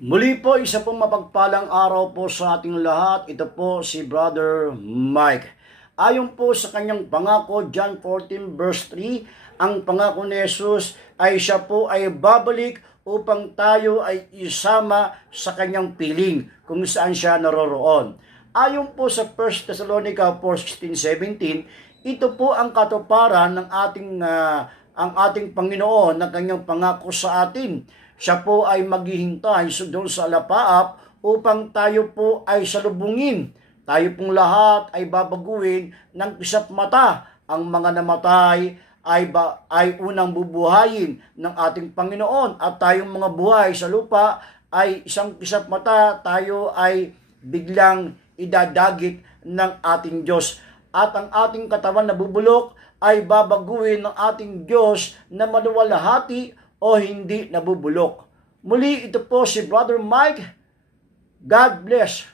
Muli po, isa pong mapagpalang araw po sa ating lahat. Ito po si Brother Mike. Ayon po sa kanyang pangako, John 14 verse 3, ang pangako ni Jesus ay siya po ay babalik upang tayo ay isama sa kanyang piling kung saan siya naroroon. Ayon po sa 1 Thessalonica 4:16-17, ito po ang katuparan ng ang ating Panginoon na kanyang pangako sa atin. Siya po ay maghihintay doon sa alapaap upang tayo po ay salubungin. Tayo pong lahat ay babaguhin ng kisap mata. Ang mga namatay ay unang bubuhayin ng ating Panginoon at tayong mga buhay sa lupa ay isang kisap mata, tayo ay biglang idadagit ng ating Diyos. At ang ating katawan na bubulok ay babaguhin ng ating Diyos na maluwalhati o hindi nabubulok. Muli, ito po si Brother Mike. God bless.